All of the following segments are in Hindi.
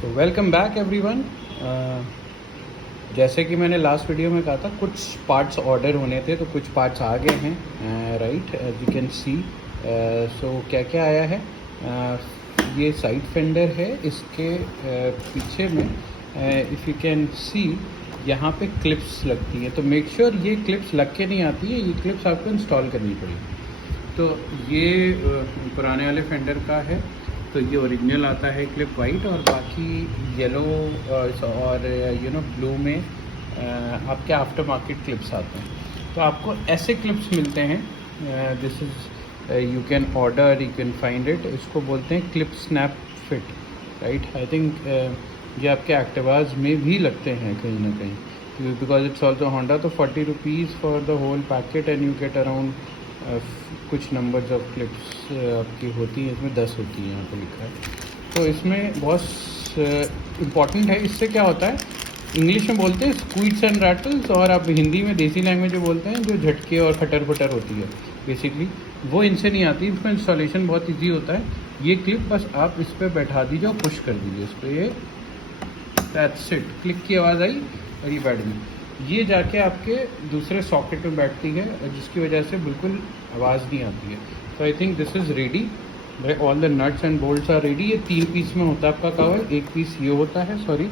So welcome back everyone. जैसे कि मैंने लास्ट वीडियो में कहा था, कुछ पार्ट्स ऑर्डर होने थे तो कुछ पार्ट्स आ गए हैं, right, as you can see. So क्या क्या आया है, ये साइड फेंडर है। इसके पीछे में इफ़ यू कैन सी यहाँ पे क्लिप्स लगती है, तो मेक श्योर ये क्लिप्स लग के नहीं आती है, ये क्लिप्स आपको इंस्टॉल करनी पड़ेगी। तो ये पुराने वाले फेंडर का है, तो ये ओरिजिनल आता है क्लिप वाइट, और बाकी येलो और ब्लू में आपके आफ्टर मार्केट क्लिप्स आते हैं। तो आपको ऐसे क्लिप्स मिलते हैं, this is you can order, you can find it. इसको बोलते हैं clip snap fit, right. I think ये आपके एक्टिवाज में भी लगते हैं कहीं ना कहीं, बिकॉज इट्स ऑल्सो होंडा। तो 40 rupees for the whole packet and you get around कुछ नंबर्स ऑफ क्लिप्स आपकी होती हैं। इसमें 10 होती है, यहाँ पे लिखा है। तो इसमें बहुत इम्पॉर्टेंट है। इससे क्या होता है, इंग्लिश में बोलते हैं स्क्वीड्स एंड रैटल्स, और आप हिंदी में देसी लैंग्वेज में बोलते हैं जो झटके और खटर फटर होती है बेसिकली, वो इनसे नहीं आती। इसमें इंस्टॉलेशन बहुत ईजी होता है। ये क्लिप बस आप इस पर बैठा दीजिए और पुश कर दीजिए इस पर, ये दैट्स इट। क्लिक की आवाज़ आई और ये बैठ गई। ये जाके आपके दूसरे सॉकेट में बैठती है, जिसकी वजह से बिल्कुल आवाज़ नहीं आती है। तो I think this is ready, all the nuts and bolts are ready. ये 3 पीस में होता है आपका कवर, एक पीस ये होता है, सॉरी,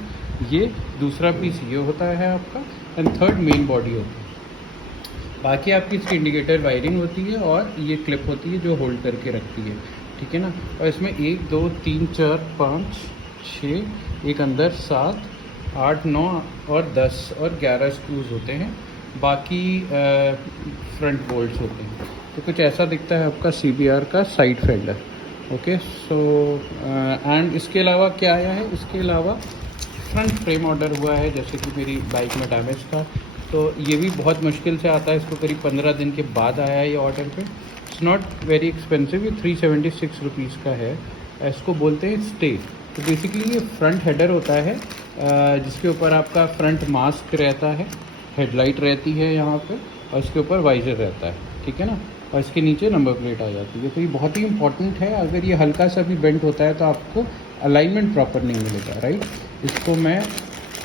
ये दूसरा पीस ये होता है आपका, एंड थर्ड मेन बॉडी होती है। बाकी आपकी इसकी इंडिकेटर वायरिंग होती है, और ये क्लिप होती है जो होल्ड करके रखती है, ठीक है ना। और इसमें 1 2 3 4 5 6, एक अंदर 7 8 9 और 10 और 11 स्क्रूज होते हैं। बाकी फ्रंट बोल्ट्स होते हैं। तो कुछ ऐसा दिखता है आपका CBR का side fender. Okay, so and इसके अलावा क्या आया है, इसके अलावा फ्रंट फ्रेम ऑर्डर हुआ है, जैसे कि मेरी बाइक में डैमेज था, तो ये भी बहुत मुश्किल से आता है। इसको करीब 15 दिन के बाद आया है ये ऑर्डर पे। इट्स नॉट वेरी एक्सपेंसिव, ये 376 रुपीज़ का है। इसको बोलते हैं स्टे। तो बेसिकली ये फ्रंट हेडर होता है, जिसके ऊपर आपका फ्रंट मास्क रहता है, हेडलाइट रहती है यहाँ पे, और इसके ऊपर वाइजर रहता है, ठीक है ना। और इसके नीचे नंबर प्लेट आ जाती है। तो ये बहुत ही इंपॉर्टेंट है। अगर ये हल्का सा भी बेंट होता है तो आपको अलाइनमेंट प्रॉपर नहीं मिलेगा, राइट। इसको मैं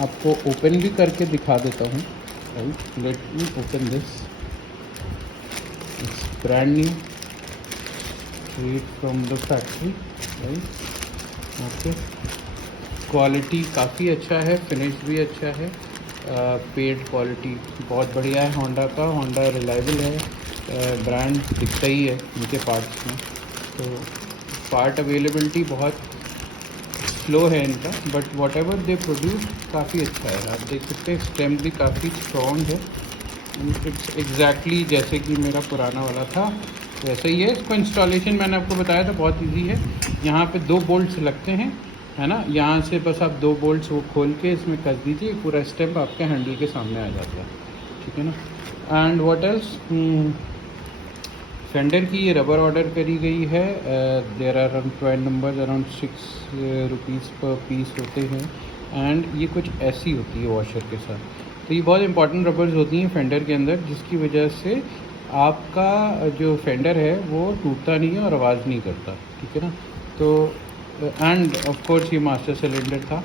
आपको ओपन भी करके दिखा देता हूँ, right. Let me open this, it's brand new, straight from the factory, right. Okay, quality काफ़ी अच्छा है, फिनिश भी अच्छा है, पेड क्वालिटी बहुत बढ़िया है होंडा का। होंडा रिलायबल है, ब्रांड दिखता ही है इनके पार्ट्स में। तो पार्ट अवेलेबिलिटी बहुत स्लो है इनका, but what ever they produce काफ़ी अच्छा है। आप देख सकते हैं स्टेम भी काफ़ी स्ट्रॉन्ग है। इट्स एग्जैक्टली जैसे कि मेरा पुराना वाला था वैसे ही है। इसको इंस्टॉलेशन मैंने आपको बताया था बहुत इजी है। यहाँ पे 2 बोल्ट्स लगते हैं, है ना। यहाँ से बस आप 2 बोल्ट्स वो खोल के इसमें कस दीजिए, पूरा स्टेप आपके हैंडल के सामने आ जाता है, ठीक है ना। एंड व्हाट एल्स, फेंडर की ये रबर ऑर्डर करी गई है। There are around 12 numbers, around 6 rupees per piece होते हैं। एंड ये कुछ ऐसी होती है वॉशर के साथ। तो ये बहुत इंपॉर्टेंट रबर्स होती हैं फेंडर के अंदर, जिसकी वजह से आपका जो फेंडर है वो टूटता नहीं है और आवाज़ नहीं करता, ठीक है ना। तो एंड ऑफ कोर्स ये मास्टर सिलेंडर था,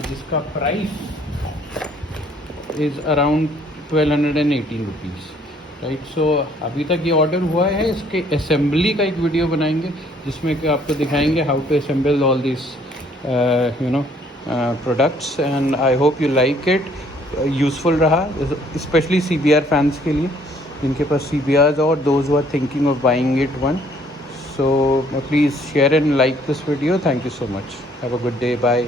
जिसका price is around 1218 rupees, right. So अभी तक ये ऑर्डर हुआ है। इसके असेंबली का एक वीडियो बनाएंगे, जिसमें कि आपको दिखाएंगे how to assemble all this products, and I hope you like it. Useful रहा, स्पेशली CBR फैंस के लिए, जिनके पास CBRs, और those who are thinking of buying it one. So please share and like this video. Thank you so much. Have a good day. Bye.